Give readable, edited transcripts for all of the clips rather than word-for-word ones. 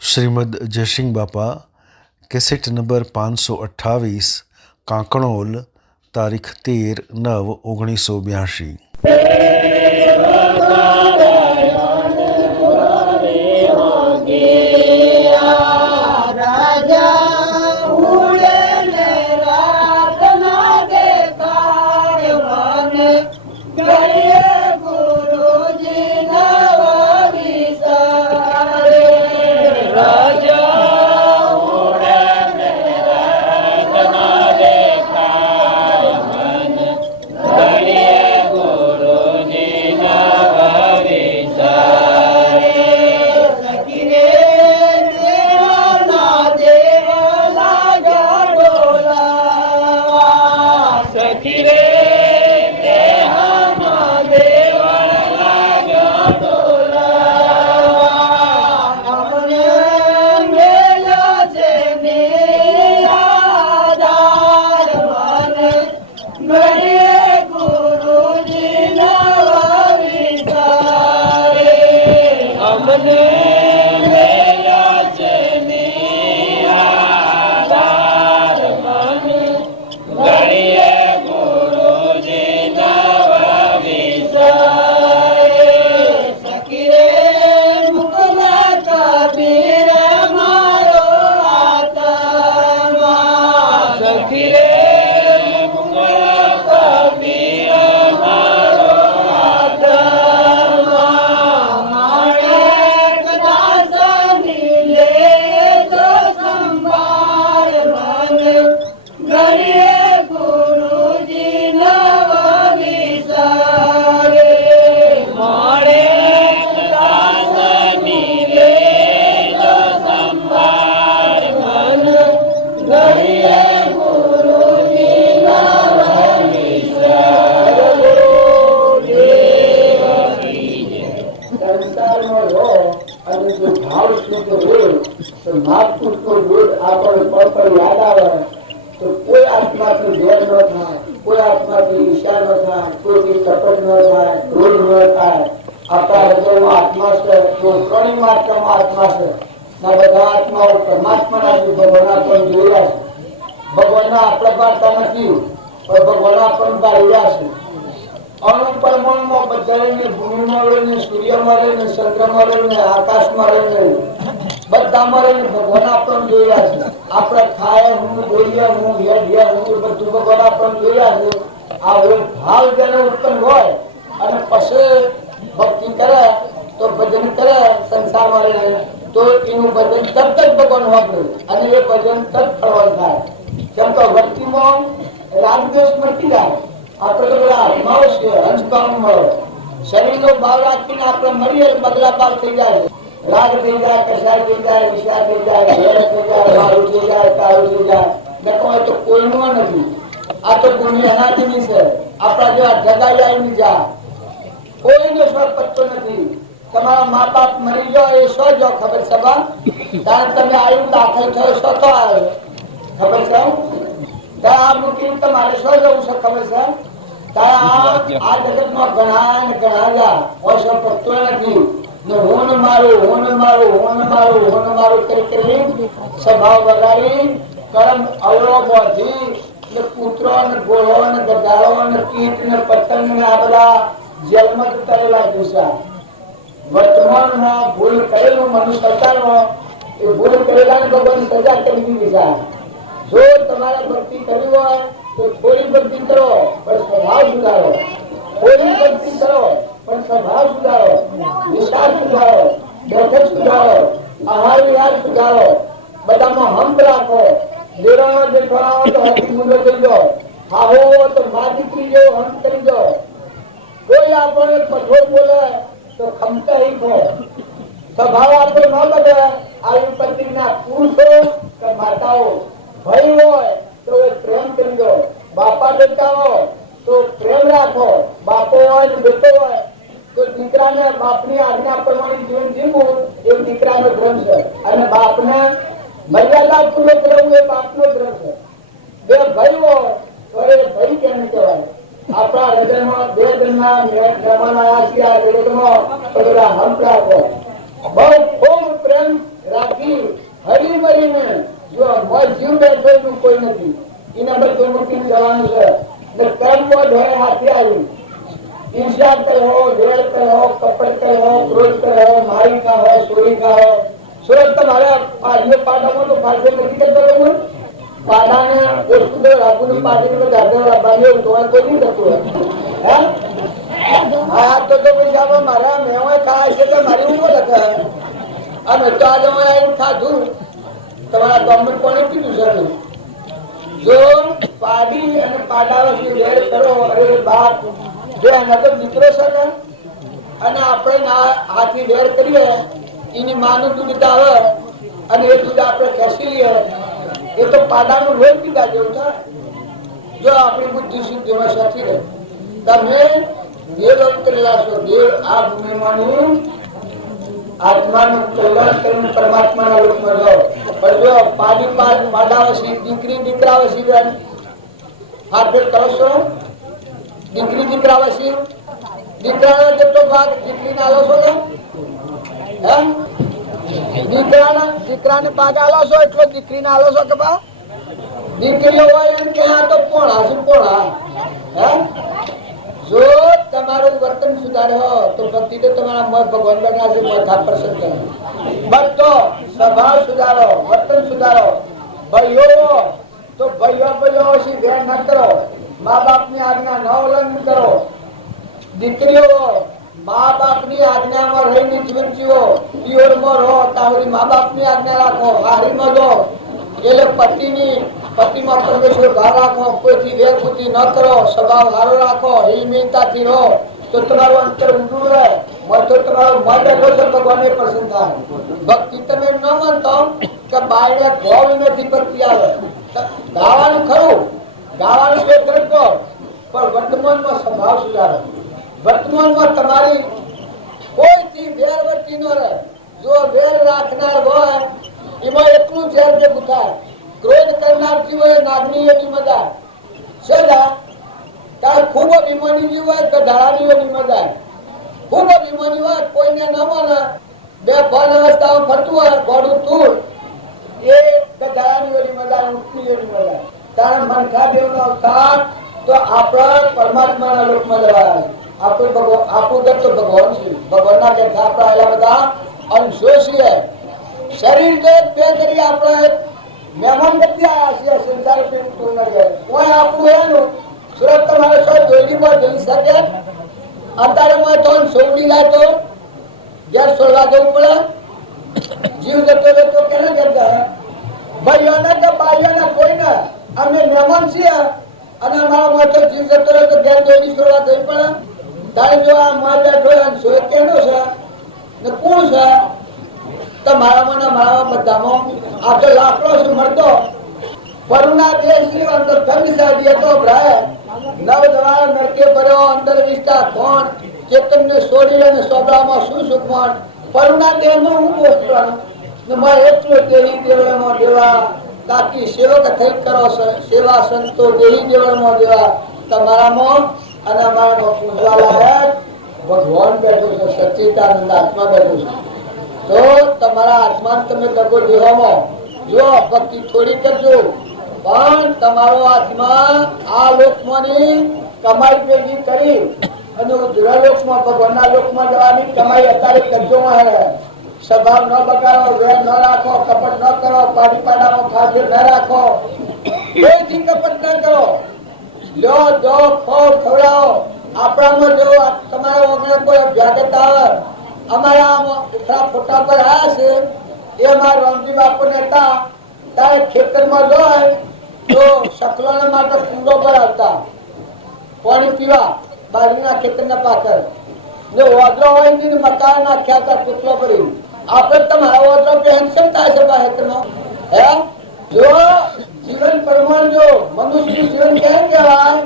શ્રીમદ જયસિંહ બાપા cassette number 528 Kankanol તારીખ 13/9/1982। બહુ ખૂબ પ્રેમ રાખી હરી મરીને જો મોય જીવ બેઠો કોઈ નથી એના બધું મૂકી જવાનું છે ને કર્મમાં ઢોળે હાથી આવી ईर्ष्या करो, वेर करो, कपट करो, क्रोध करो, मारी का हो, चोरी का हो, सूरत तुम्हारे आदमी पाटा में तो फालतू नहीं करते लोग पाटा ने उसको तो राबू ने पाटे में जाते हैं बालियों तो कोई नहीं करते हैं हाँ तो कोई जाओ मारा मैं वहाँ कहाँ ऐसे तो मारी ऊपर लगा है अब तो आज मैं आई था दूर तुम्हारा गवर्नमेंट कौन की दूसरा नहीं जो पाड़ी અને પાડાવાસી વેર કરો અરે બાપ જો એના તો મિત્રો છે ને અને આપણે હાથી વેર કરીએ એની માનું દૂધ આવે અને એ દૂધ આપણે ખેંચી લઈએ એ તો પાડાનું લોહી પીધા જેવું છે જો આપણી બુદ્ધિ શુદ્ધિમાં સાચી રહે તમે દેવ કરેલા છો દેવ આ ભૂમિમાંનું આત્માનું કલ્યાણ કરીને પરમાત્માના લોકમાં જાઓ પણ જો પાડી પાડાવાસી દીકરી દીકરાવાસી હાથે કરો છો દીકરી દીકરાવાસી દીકરાનો જેટલો ભાગ દીકરીને આલો છો ને દીકરાને ભાગ આલો છો એટલો દીકરીને આલો છો કે બા દીકરીઓ હોય એમ કે હા તો પોણા શું પોણા હે જો તમારું વર્તન સુધાર્યો તો ભક્તિ તો તમારા મત ભગવાન બન્યા છે મત આકર્ષણ કરે બધો સ્વભાવ સુધારો વર્તન સુધારો ભાઈઓ તો ભાઈઓ થી વેર ન કરો મા બાપની આજ્ઞા ન ઉલ્લંઘન કરો દીકરીઓ મા બાપની આજ્ઞામાં રહીને જીવન જીવો પિયરમાં રહો તાવરી મા બાપની આજ્ઞા રાખો હારીમાં દો એટલે પતિમાં પરમેશ્વર ભાવ રાખો કોઈથી વેરખૂતી ન કરો સ્વભાવ સારો રાખો હિલમિલતાથી રહો તો તમારું અંતર ઊંડું રહે તો તમારો મત બેઠો છે ભગવાનને પ્રસન્ન થાય ભક્તિ તમે ન માનતો કે બાયને ભાવ નથી ભક્તિ આવે ગાવાનું ખરું ગાવાનું કોઈ કરતો પણ વર્તમાનમાં સ્વભાવ સુધારો વર્તમાનમાં તમારી કોઈથી વેરવર્તી ન રહે જો વેર રાખનાર હોય એમાં એટલું ઝેર ભેગું થાય ક્રોધ કરનાર જીવ હોય નાગની એની મજા સદા તાર ખૂબ અભિમાની જીવ હોય તો ધારાની એની મજા ખૂબ અભિમાની હોય કોઈને ન માને બે ફળ અવસ્થામાં ફરતું હોય ઘોડું તું એ ધારાની એની મજા ઉઠની એની મજા તારા મનખા દેવનો અવતાર તો આપણા પરમાત્માના લોકમાં જવાય આપણું ઘર તો ભગવાન છે ભગવાનના ઘરથી આપણા આવેલા બધા અંશો છીએ શરીર તો બે કરી આપણે મહેમાન નથી આવ્યા છીએ સંસાર કોઈ આપણું એનું સુરત તમારે સૌ દોરીમાં જઈ શકે અંધારામાં તો સોવડી લાય તો ગેસ છોડવા જવું પડે જીવ જતો રહેતો કેને કરતા ભાઈઓને કે બાઈઓને કોઈને અમે મહેમાન છીએ અને અમારા માં તો જીવ જતો રહે તો ગેસ દોરી છોડવા જવું પડે તારે જો આ માતા ડોળા સોય કેનો છે ને કોણ છે તમારામાં ને મારામાં બધામાં આ તો લાકડો છે મળતો પરુણા દેશની અંદર ધન સાધી હતો ભરાય નવ દવા નરકે ભર્યો અંદર વિસ્તા કોણ ચેતનને છોડી અને સોબરામાં શું સુખવાન પરુણા દેહમાં હું પહોંચવાનું ને મેં એટલો દેહી દેવળમાં દેવા તાકી સેવક થઈ કરો સેવા સંતો દેહી દેવળમાં દેવા તમારામાં અને અમારામાં પૂજવા લાયક ભગવાન બેઠું છે સચ્ચિદાનંદ આત્મા બેઠું છે તો તમારા આત્માને તમે દગો દેવામાં જો ભક્તિ થોડી કરજો પણ તમારો આત્મા આ લોકમાંની કમાઈ ભેગી કરી અને ઉજ્જવળ લોકમાં ભગવાનના લોકમાં જવાની કમાઈ અત્યારે કરજો હે સ્વભાવ ન બગાડો વેર ન રાખો કપટ ન કરો પાડી પાડામાં ફાફે ન રાખો કોઈથી કપટ ન કરો લ્યો જો ખવડાવો આપણામાં જો તમારા વગર કોઈ અભ્યાગત આવે અમારા ઉખડા ફોટા પર આવ્યા છે એ અમારા રામજી બાપુને હતા ત્યારે ખેતરમાં જોય તો શકલોને માટે કુંડો પર આવતા પાણી પીવા બાજરીના ખેતરના પાછળ ને ઓદરો હોય ને મકાન નાખ્યા હતા ટુકડો કરી આપણે તમારા ઓદરો પેન્શન થાય છે ખેતરમાં હે જો જીવન પરમાણ જો મનુષ્ય જીવન કેમ કહેવાય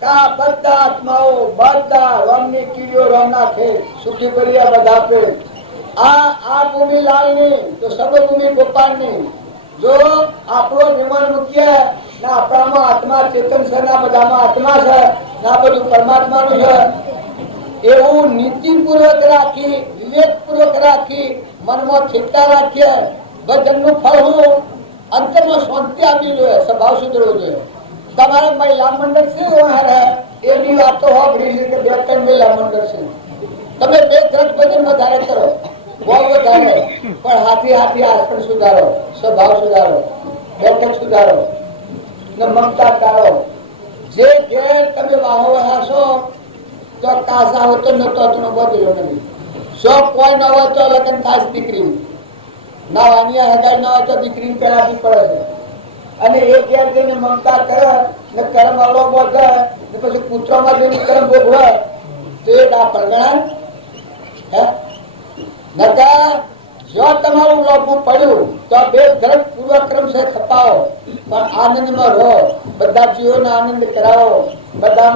કા બધા આત્માઓ બધા રામની કીડીઓ રામના ખેત સુખી કર્યા બધા પે આ ભૂમિ લાલની તો સબ ભૂમિ ગોપાલની જો આપણો વિમાન મુખ્ય ના આપણામાં આત્મા ચેતન છે ના બધામાં આત્મા છે ના બધું પરમાત્માનું છે એવું નીતિપૂર્વક રાખી વિવેકપૂર્વક રાખી મનમાં ચિંતા રાખીએ ભજનનું ફળ હું અંતરમાં શાંતિ આપવી જોઈએ, સ્વભાવ સુધરવો જોઈએ. તમારા મહિલા મંડળ છે એની વાતો સાંભળી છે કે 2-3 મહિલા મંડળ છે. તમે 2-3 ભજન વધારે કરો, બહુ વધારે, પણ હાથી આચરણ સુધારો, સ્વભાવ સુધારો, બેઠક સુધારો ને મમતા ટાળો. જે ઘેર તમે વાહો વહાશો તો કાસા હોય તો નતો બદલો નથી. શોખ કોઈ ન હોય તો લગ્ન ખાસ દીકરી ના વાની હગાઈ ના હોય તો દીકરી પેલાથી પડે છે. અને એ ઘેર જઈને મમતા કરે ને કર્મ અવળો બોધે ને પછી પુત્રોમાં જઈને કર્મ ભોગવે તો એ ડાપર ગણાય. નકા જો તમારું લોભું પડ્યું તો બે ધર્મ પૂર્વક્રમ છે ખપાવો, પણ આનંદમાં રહો, બધા જીવોને આનંદ કરાવો, બધા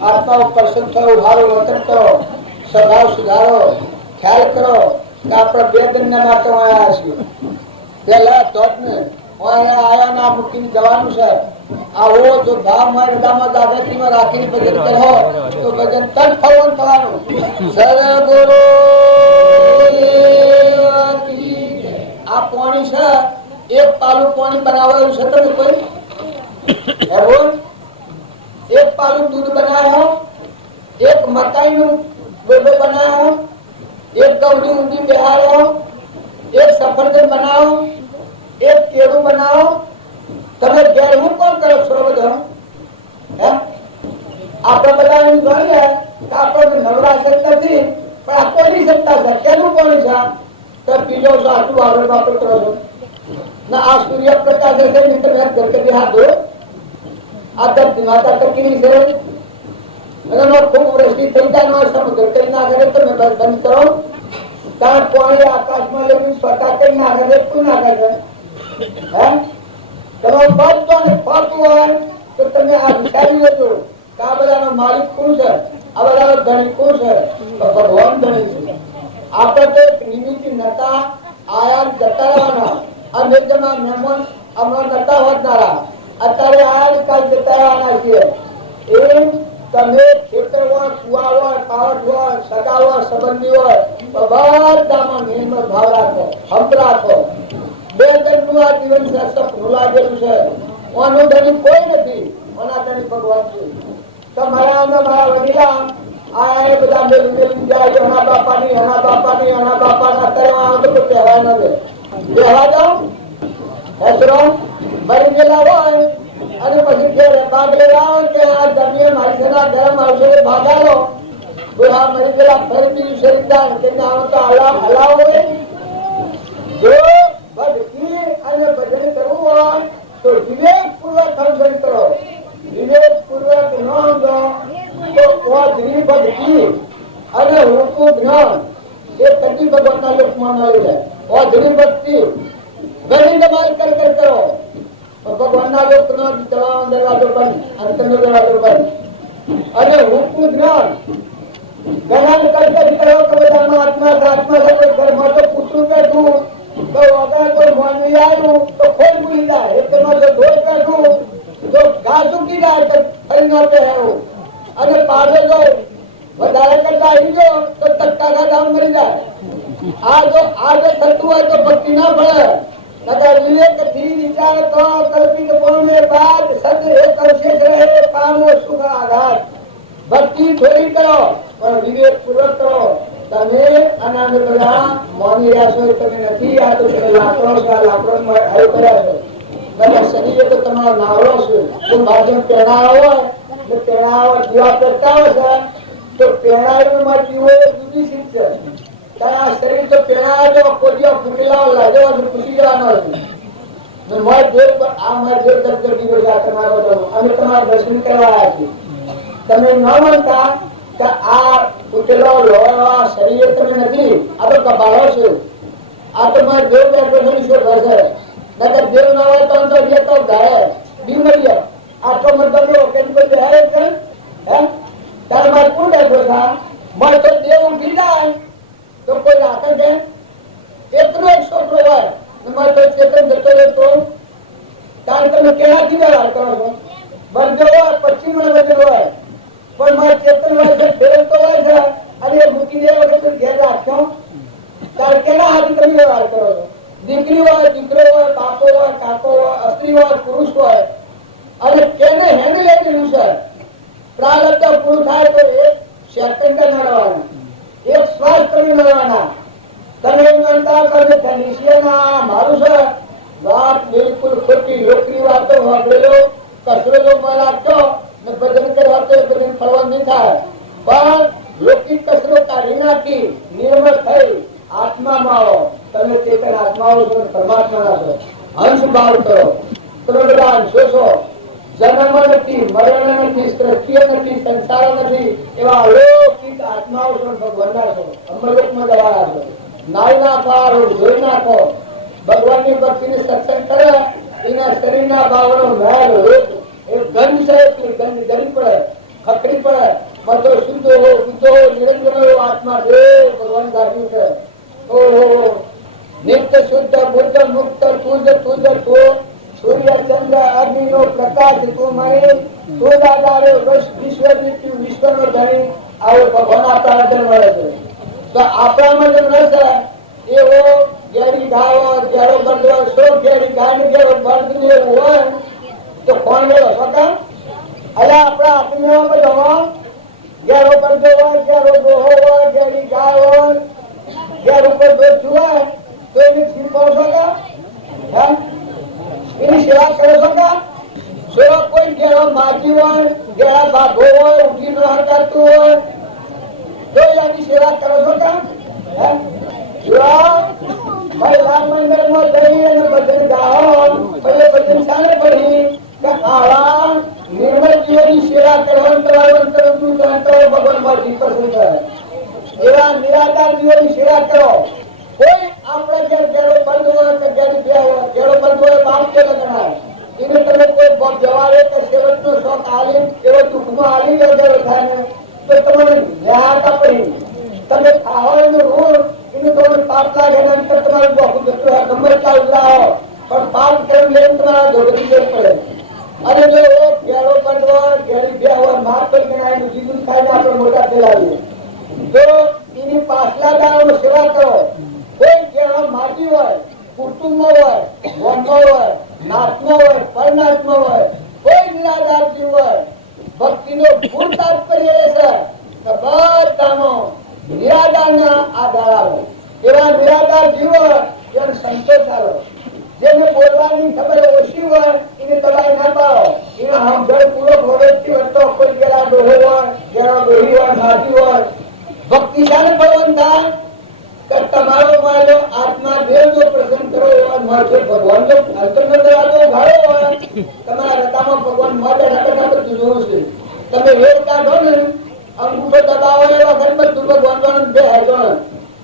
આત્મા પ્રસન્ન થયો, સારું વર્તન કરો, સ્વભાવ સુધારો, ખ્યાલ કરો કે આપણે 2 દિનના માટે આવ્યા છીએ. પેલા તો જ ને આયા ના મૂકીને જવાનું છે. આવો જો ભાવ મારા હૃદયમાં જાગૃતિમાં રાખીને ભજન કરો તો ભજન તન ફળવાનું થવાનું. સદગુરુ આ પાણી છે, એક પાલું પાણી બનાવવાનું છે. તમે કોઈ એક પાલું દૂધ બનાવો, એક મકાઈનું ડોડો બનાવો, એક ગૌરી ઊંધી બેહાડો, એક સફરજન બનાવો, એક કેળું બનાવો. તમે ઘેર હું કોણ કરો છો બધા? આપણે બધા એમ જોઈએ કે આપણે નવરાશ નથી, પણ આ કોની સત્તા છે? કેનું કોની છે? તો પીલો છો, આટલું આગળ વાપર કરો છો ના. આ સૂર્યપ્રકાશ છે તમે ગરકદી હાથ ધો. આ ધરતી માતા તો કેવી છે? ખૂબ વૃષ્ટિ થઈ જાય સમુદ્ર કઈ ના કરે તમે બંધ કરો. કારણ પાણી આકાશમાં લેવું સ્વતા કઈ ના કરે, કોઈ ના કરે. તમારું બધું ફરતું હોય તો તમે આ વિચારી લેજો કે આ બધાનો માલિક કોણ છે, આ બધાનો ધણી કોણ છે? તો ભગવાન ધણી છે. આપણે તો નિમિત્ત નતા આયા જતા રહેવાના. અને એકદમ મહેમાન હમણાં નતા વધનારા, અત્યારે આયા કાલ જતા રહેવાના છીએ. એમ તમે ખેતર હોય, કુવા હોય, પાવટ હોય, સગા હોય, સંબંધી હોય, બધામાં નિર્મળ ભાવ રાખો, હંપ રાખો. 2 જણનું આ જીવન સપનું લાગેલું છે. ઓનું ધણી કોઈ નથી, ઓના ધણી ભગવાન છે. તો મારા વડીલા આ બધા મેળવી જાય, એના બાપાની અત્યારે તો કહેવાય નથી. કહેવા જાઓ હસરો મરી ગયેલા હોય અને પછી ઘેર ભાગેલા હોય કે આ જમીન મારી ગરમ આવશે ભાગાલો આ મરી ગયેલા ફરી શરીરદાર કે તો હલાવો હોય. જો ભક્તિ અને ભજન કરવું હોય તો વિવેકપૂર્વક ભજન કરો. વિવેકપૂર્વક ન સમજો તો ભક્તિ અને ઊંચું જ્ઞાન એ કદી ભગવાનના લોકમાં મળી જાય. અધરી ભક્તિ ઘણી દબાઈ કર કરો, ભગવાનના લોકનો દરવાજો બંધ, અંતરનો દરવાજો બંધ. અને ઊંચું જ્ઞાન જ્ઞાન કરતા કરો કે બધામાં આત્મા સાથે ઘરમાં તો પૂછવું બેઠું તો વગર કોઈ માનવી આવ્યું તો ખોલ ભૂલી જાય. એકમાં જો ઢોલ બેઠું તો ઘા ચૂકી જાય તો ફરી ન પહેરાવું. અને પાડો જો વધારે કરતા આવી ગયો તો તક્કા ગામ મરી જાય. આ જો થતું હોય તો ભક્તિ ના પડે. વિવેકથી વિચાર તો કલ્પિત પૂર્ણ બાદ સદ એક અવશેષ રહે પામો સુખ આઘાત. ભક્તિ થોડી કરો પણ વિવેક પૂર્વક કરો. તમે આનંદ બધા માની રહ્યા છો તમે નથી. આ તો લાકડો હલ કર્યા છો. તમે શરીરે તો તમારો નાવડો છે. તો બાજુ પેણા હોય તો પેણા જીવા કરતા હોય તો પેણાયું માં જીવો જુદી શીખ છે. તારા શરીર તો પેણા જો કોડિયા ફૂટેલા લાગે ખુશી જવાનો હતી. અમે તમારા દર્શન કરવા આવ્યા છીએ. તમે ન માનતા કે આ ફૂટેલો લોહા શરીર તમે નથી, આ તો કપાળો છે. આ તો મારે દેવ બેઠો છે. નકર દેવ ના હોય તો અંદર તો ગાય બીમારી આટલો મતલબ કેમ કોઈ હારે છે. તારે મારે કોણ બેઠો છે? મારે તો દેવ ઉઠી જાય તો કોઈ રાખે છે? એટલો એક છોકરો હોય મારે તો ચેતન જતો રહેતો. કારણ તમે કેનાથી વ્યવહાર કરો છો? વર્ગો હોય, પશ્ચિમ વગર હોય, પણ મારે ચેતન હોય છે, ફેરવતો હોય છે અને મૂકી દે વગર ઘેર રાખશો. કારણ કેના હાથી તમે વ્યવહાર કરો છો? દીકરી હોય, દીકરો હોય, બાપો હોય, કાકો હોય, સ્ત્રી હોય, પુરુષ હોય, અને કેને હેન્ડલ કર્યું છે. પ્રારબ્ધ પૂરું થાય તો એક સેકન્ડ નડવાના, એક શ્વાસ કરી નડવાના. તમે એમ જાણતા કે ધનિશિયાના મારું છે વાત બિલકુલ ખોટી. લોકની વાતો સાંભળેલો કચરો જો માં રાખતો ને ભજન કરવા તો ભજન ફળવા નહીં થાય. પણ લૌકિક કચરો કાઢી નાખી નિર્મળ થઈ આત્મામાં આવો. તમે ચેતન આત્માઓ છો, પરમાત્માના છો. અંશ ભાવ કરો. તમે બધા અંશો છો. જન્મ નથી, મરણ નથી, સૃષ્ટિ નથી, સંસાર નથી, એવા અલૌકિક આત્માઓ છો, ભગવાનના છો. અમરલોકમાં જવાના છો. નાઈ નાખો, જોઈ નાખો. ભગવાનની ભક્તિની સત્સંગ કરે એના શરીરના ભાવનો મેલ રોગ એ ગંધ છે, એટલી ગંધ ગરી પડે, ખકડી પડે. બધો શુદ્ધ હો, નિરંજન હો, આત્મા દેવ ભગવાન દાખ્યું છે. ઓહો, નિત્ય શુદ્ધ બુદ્ધ મુક્ત તુજ તુજ તો સૂર્ય ચંદ્ર અગ્નિ નો પ્રકાશ તું મય તું દાદારે વિશ્વ મૃત્યુ વિશ્વનો ધણી. આવો ભગવાન આપણા અંદર મળે છે. તો આપણામાં જો ન છે એવો ગેડી ગાયો ગેરો બંધો સો ગેડી ગાય ગેરો બંધ ને હોય તો કોણ બોલો સકા? અલા આપણા આત્મામાં બધો ગેરો બંધો હોય, ગેરો દોહો હોય, ગેડી ગાય હોય, ગેર ઉપર બેઠું હોય તો એની છીપો સકા? હા, એની સેવા કરો સકા? સેવા કોઈ ગેરો માજી હોય, ગેરા બાઘો હોય, ઉઠી ન હટાતું હોય તો એની સેવા કરો સકા? હા, મહિલા મંડળમાં જઈ અને ભજન ગાઓ, ભજન સાને પડી કે આવા નિર્મળ જીવોની સેવા કરવાનું તમારું અંતરનું જાણતો ભગવાન મારી પસંદ કરે. એવા નિરાકાર જીવોની સેવા કરો. કોઈ આપણા ઘેર ઘેરો બંધ હોય કે ઘેરી બે હોય, ઘેરો બંધ હોય બાપ કે ગણાય. એને તમે કોઈ જવારે કે સેવકનો શોખ આલી એવો દુઃખમાં આલી ઘેરો થાય ને તો તમને નિરાકાર પડી. તમે ખાવાનું ઋણ એનું તમને પાપ લાગે ને અંતર તમારું બોખું જતું હોય, ગમે ચાલુ લાવો પણ પાપ કરી લઈને તમારા ધોગતી જવું પડે. અને જો ઘેરો બંધ હોય, ઘેરી બે હોય, માર કરી ગણાય એનું જીવન ખાઈને આપણે મોટા ફેલાવીએ તો એની પાછલા દાડાનો સેવા કરો. કોઈ ઘેરો માટી હોય, કુટુંબમાં હોય, વનમાં હોય, નાથમાં હોય, પરનાથમાં હોય, કોઈ નિરાધાર જીવ હોય, ભક્તિનો પૂર્ણ તાત્પર્ય રહેશે કે બધામાં નિરાધારના આધાર આવે. એવા નિરાધાર જીવ હોય એને સંતોષ આવે. જેને બોલવાની ખબર ઓછી હોય એને દબાઈ ના પાડો. એને સમજણ પૂર્વક વગરથી વર્તો. કોઈ ગેલા ડોહો હોય, ગેલા ડોહી હોય, નાથી હોય, ભક્તિ સાને ભગવાન થાય કે તમારો મારો આત્મા દેવ જો પ્રસન્ન કરો એવા મળશે. ભગવાન જો અંતર્ગત આવો ભાડો હોય તમારા રતામાં ભગવાન માટે રાખતા જોયું છે. તમે વેદ કાઢો ને અંગૂઠો દબાવો એવા ગણપત ભગવાન ગણ બે હજણ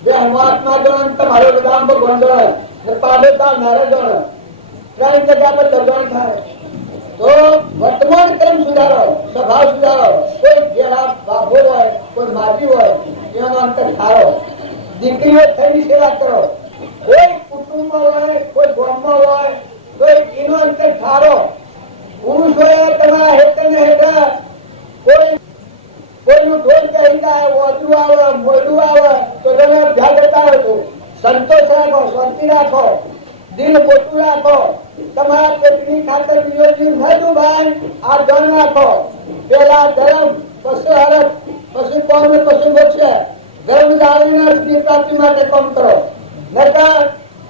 બે હમાત્મા ગણ તમારો રતામ ભગવાન ગણ ને પાડોતા નારદ ગણ ત્રણ જગ્યા પર દર્શન થાય. તો વર્તમાન કર્મ સુધારો, સ્વભાવ સુધારો. કોઈ ઘેરા બાબો હોય, કોઈ માજી હોય એનો અંતર ઠારો. દીકરીઓ થઈને સેવા કરો. કોઈ કુટુંબ હોય, કોઈ ગામમાં હોય તો એનો અંતર ઠારો. પુરુષ હોય તમારા હેઠળ હેઠળ કોઈ કોઈનું ઢોલ કહી જાય, વધુ આવે, મોઢું આવે તો તમે ધ્યાન બતાવો છો. સંતોષ રાખો, શાંતિ રાખો, દિલ મોટું રાખો. તમારા પેટની ખાતર બીજો જીવ નતું ભાઈ આ ધન રાખો. પેલા ધર્મ, પછી હરફ, પછી કોમ ને પછી મોક્ષ. ધર્મ જાળવીને પ્રાપ્તિ માટે કામ કરો. નકર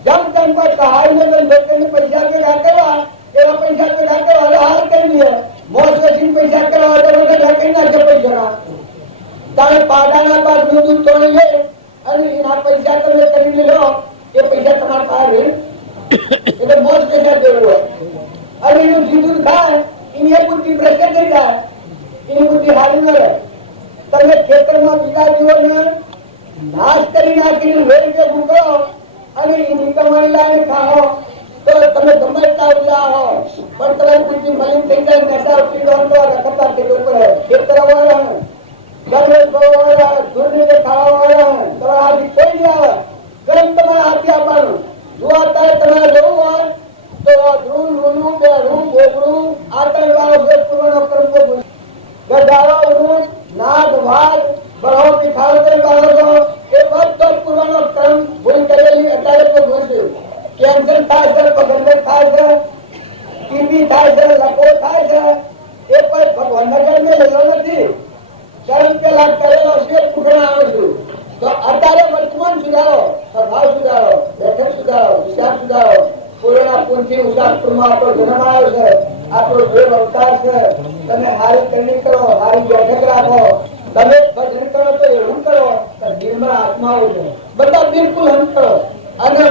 જમ તેમ પર સહાય ને લોકોને પૈસા ભેગા કરવા એવા પૈસા ભેગા કરવા હાલ કરી દે. મોજ વસીને પૈસા કરવા તો કરી નાખે પૈસા. તારે પાડાના બાદ દૂધ તોડી લે અને એના પૈસા તમે કરી લો એ પૈસા તમારા પાસે એટલે મોજ પૈસા દેવું હોય. અને એનું જીદું થાય એની બુદ્ધિ ભ્રષ્ટ થઈ જાય, એની બુદ્ધિ હારી ન રહે. તમે ખેતરમાં બીજા જીવોને નાશ કરી નાખીને વેરી કે મૂકો અને એની કમાણી લાવીને ખાઓ તો તમે ગમે એટલા હો પણ તમે બુદ્ધિ મલિન થઈ જાય. નશા પીડો રખડતા ખેતર પર ખેતર વાળા ગમે દૂરની ખાવા વાળા તમારા હાથી કોઈ નહીં આવે. ગરમ તમારા હાથી આપવાનું. જો અત્યારે તમારે જવું હોય તો ધ્રુવ રૂનું બેરું બોગડું આતર વાળો પૂર્ણ કર્મ ગઢાળો ઉરું નાદ વાદ બળો પિખાડો કરી બાળકો એ બધો પૂર્વનો કર્મ ભૂલ કરેલી અત્યારે તો ભૂલશે. કેન્સર થાય છે, પગરને થાય છે, ટીબી થાય છે, લકવો થાય છે, એ કોઈ ભગવાનના જન્મે લેલો નથી. જન્મ પેલા કરેલો છે પૂછણા આવે છું. તો અત્યારે વર્તમાન સુધારો, સ્વભાવ સુધારો, બેઠક સુધારો, વિચાર સુધારો. પૂર્ણના પૂંથી ઉસાસપુરમાં આપણો જન્મ આવ્યો છે, આપણો દેવ અવતાર છે. તમે હારી કરણી કરો, હારી બેઠક રાખો, તમે ભજન કરો તો એવું કરો કે નિર્મળ આત્માઓ છે બધા બિલકુલ હમ કરો. અને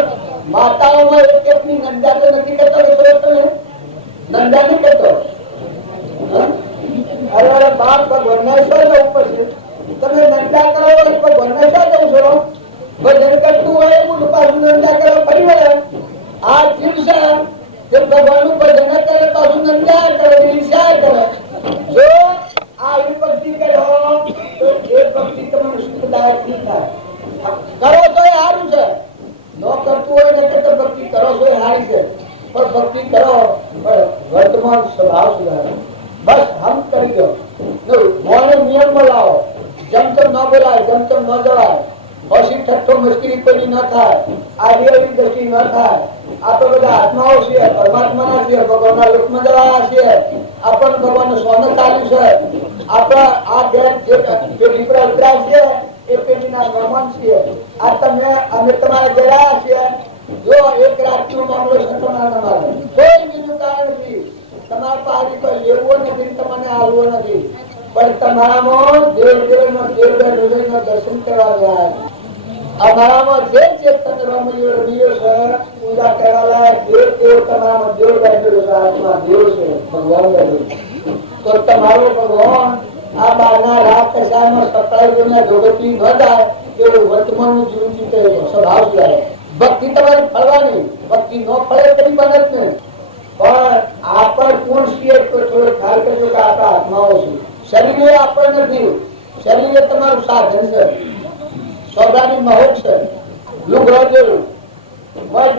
માતાઓમાં એક એકની નંદા તો નથી કરતો કે તમે નંદા નહીં કરતો. અરે બાપ ભગવાનના શું જવું પડશે? તમે નંદા કરો ભગવાનના શું જવું છો? ભજન કરતું હોય એવું પાછું નંદા કરો ફરી વળે. આ જીવ છે તે ભગવાનનું ભજન કરે પાછું નંદા કરે, ઈર્ષા કરે. જો આવી ભક્તિ કરો તો એ ભક્તિ તમને સુખદાયક નહીં થાય. કરો તો એ સારું છે, ન કરતું હોય ને કે ભક્તિ કરો તો એ સારી છે, પણ ભક્તિ કરો પણ વર્તમાન સ્વભાવ સુધારો. બસ હમ કરી દો, મોને નિયમમાં લાવો. જેમ તેમ ન બોલાય, જેમ તેમ ન જવાય, પછી ઠઠ્ઠો મુશ્કેલી કોઈ ન થાય, આડી દ્રષ્ટિ ન થાય. આ તો બધા આત્માઓ છે, પરમાત્માના છે, ભગવાનના લોકમાં જવાયા છે. આપણને ભગવાનનું સ્વાગત આવ્યું છે. આપણા આ બેન જે દીકરા ઉતરાય છે એ પેઢીના મહેમાન છીએ. આ તમે અમે તમારા ઘેરા છીએ. જો એક રાતનો મામલો છે તમારા, કોઈ બીજું કારણ નથી. તમારા પાસે કોઈ લેવો નથી, તમને આવવો નથી, પણ તમારામાં દેવદેવનો હૃદયનો દર્શન કરવા જાય. અમારામાં જે ચેતન રમણીઓ છે, પૂજા કરવા લાયક દેવ દેવ તમારામાં દેવ બેઠેલો છે, આત્મા દેવ છે, ભગવાન બેઠેલો. તો તમારો ભગવાન આ બારના રાત કશામાં સકળાઈ જોગતી ન થાય એવું વર્તમાનનું જીવન જીતે સ્વભાવ છે. ભક્તિ તમારી ફળવાની, ભક્તિ ન ફળે તેની બને જ નહીં. પણ આપણ કોણ છીએ તો થોડો ખ્યાલ કરજો કે આપણા આત્માઓ છે. શરીર આપણ નથી, શરીર તમારું સાધન છે, સોદાની મહોર છે. લુગડો જેવું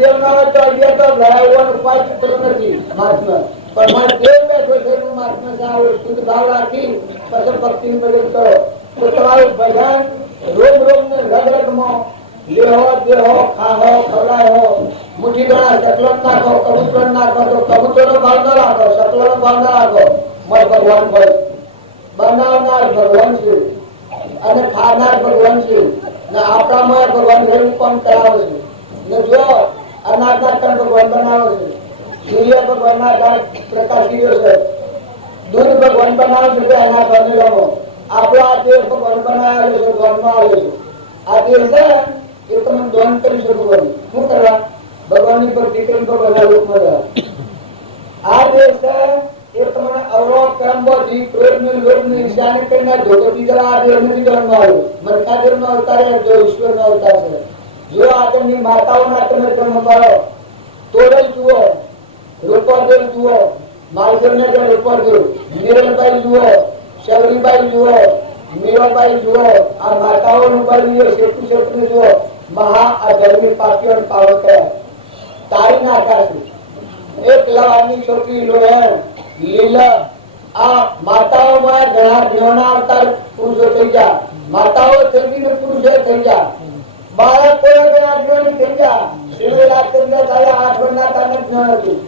દેવ ના હોય તો અડિયા તો લડાવવાનો ઉપાય થતો નથી મહાત્મા. પણ મારે દેવ બેઠો છે એનું મહાત્મા સારું શુદ્ધ ભાવ રાખી પછી ભક્તિનું ભજન કરો તો તમારું ભજન રોગ રોગ ને રગ રગમાં લેહો દેહો ખાહો ખવડાવો. મુઠ્ઠી ગણા સકલો નાખો, કબૂતર નાખો તો કબૂતર નો ભાવ ના રાખો, સકલો નો ભાવ ના રાખો. મર ભગવાન ભજ બનાવનાર ભગવાન છે અને ખાનાર ભગવાન છે ને આપણામાં ભગવાન રહેવું પણ કરાવે છે. ને જો અનાજના કણ ભગવાન બનાવે છે, સૂર્ય ભગવાનના પ્રકાશી છે, દૂધ ભગવાન બનાવે છે કે અનાજ બનેલો. આપણો આ દેવ ભગવાન બનાવેલો છે, ધ્યાનમાં આવે છે. આ દેવ છે એ તમે ધ્યાન કરી શકો. શું કરવા? ભગવાનની પર દીકરી ભગવાનના લોકમાં જાય. આ દેવ છે એ તમને અવરોધ કર્મ જી ક્રોધ ને લોભ ને ઈર્ષ્યા ને કરીને ધોતી જરા આ દેવ નથી ધ્યાનમાં આવ્યો. મનકા દેવનો અવતાર જો ઈશ્વરનો અવતાર છે. જો આગળની માતાઓના તમે જન્મ પાડો તોડલ જુઓ, રૂપરદેવ જુઓ, માલદેવને જો રૂપરદેવ, નિરલબાઈ જુઓ, શબરીબાઈ જુઓ, મીરાબાઈ જુઓ, આ માતાઓનું બળ શેતુ શેતુ જુઓ. મહા અધર્મી પાપીઓ પાવર કર્યા તારી નાખાશે. એક લવાની છોકરી લોહણ લીલા આ માતાઓમાં ઘણા જ્ઞાના અવતાર પુરુષો થઈ ગયા. માતાઓ થઈ પુરુષો થઈ ગયા. બાળકો ઘણા જ્ઞાની થઈ ગયા. શિવે રાજચંદ્ર તારા 8 વર્ષના તાને જ્ઞાન હતું.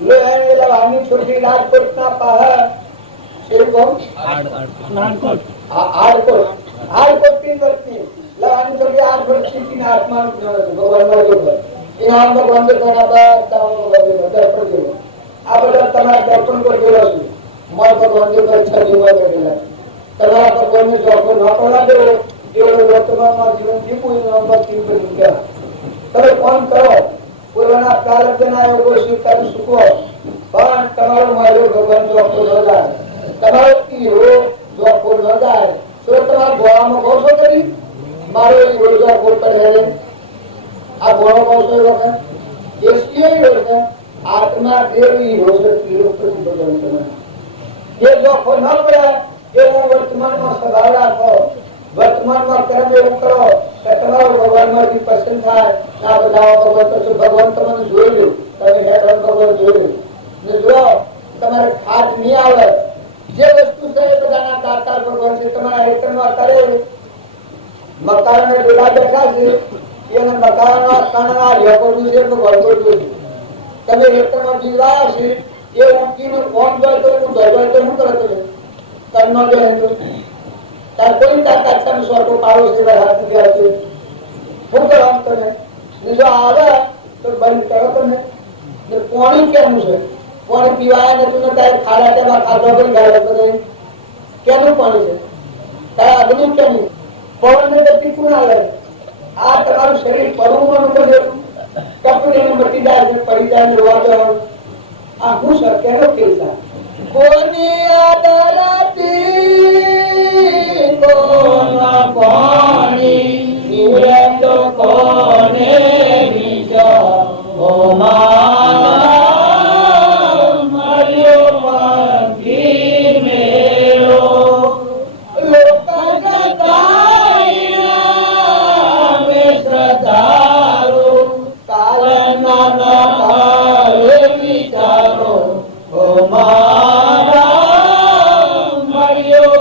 લોહણ લવાની છોકરી રાજકોટના પહાડ શિવગોમ આડકોટ થી કરતી લવાની છોકરી 8 વર્ષથી આત્માનું જ્ઞાન હતું. ભગવાનનો જોગ ઇનામ ભગવાન ને ઘણા દર્પણ આ બધા તમારા દર્પણ પર જોયા છે. મારા ભગવાન ની ઈચ્છા જીવવા બેઠેલા તમારા ભગવાનને જોખો ન કરવા દેવો એવો વર્તમાનમાં જીવન જીવવું એનો ભક્તિ બની ગયા. તમે ફોન કરો પૂર્વના પ્રારબ્ધના એવો સ્વીકાર સુખો પણ તમારો મારો ભગવાન જોખો ન જાય, તમારો હીરો જોખો ન જાય તો તમારા ગોળામાં કહો કરી મારો હીરો જોખો કરે. આ ગોળો કહો છો વખત આત્મા દેવી જે જોખો ન પડે એવો વર્તમાનમાં સ્વભાવ રાખો. વર્તમાનમાં કર્મ એવું કરો કે તમારો ભગવાનમાંથી પસંદ થાય. આ બધા ભગવાન તો ભગવાન તમને જોયું, તમે હેઠળ ભગવાન જોયું ને જો તમારે ખાત નહીં આવે જે વસ્તુ છે એ બધાના દાતાર ભગવાન છે. તમારા હેઠળમાં કરે મકાન ને બધા બેઠા છે એને મકાનના કણના રેકોર્ડ છે ભગવાન તો છું તમે હેક્ટરમાં બીજ લાવ્યા છે એ ઊંકીને કોણ જાય તો હું દોડ્યો તો શું કરે તમે તન્નો જો હેતો તાર કોઈ તાકાત તમે સોટો પાડો છે હાથ ગયા છે શું કરવાનું તમે બીજો આવે તો બંધ કરો તમે ને પાણી કેનું છે પાણી પીવાય નતું ને તારે ખાડા તેમાં ખાધો કરી ગાળો બધે કેનું પાણી છે તારે અગ્નિ કેની પવન ને ગતિ કોણ આવે આ તમારું શરીર પરમાણુ બધું કપડીને મટી જાય છે પડી જાય રોવા જાવ આ હું સર કેનો કેસા કોની આદરાતી કોન પાણી પીવે તો કોને બીજો ઓ માર્યો પંખી મેળો લોક જતાયા મે શ્રદ્ધારો કાલના ના કાલે વિચારો ઓ માર્યો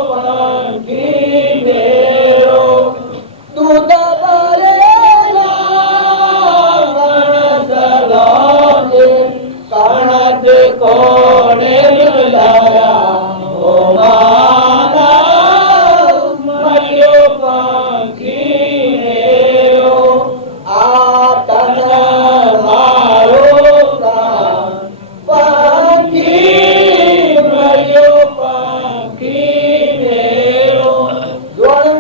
પંખી મેળો દૂધ કોને મિલાયા ઓ માર્યો પંખી મેળો આ તન મારો પંખી માર્યો પંખી મેળો જોણ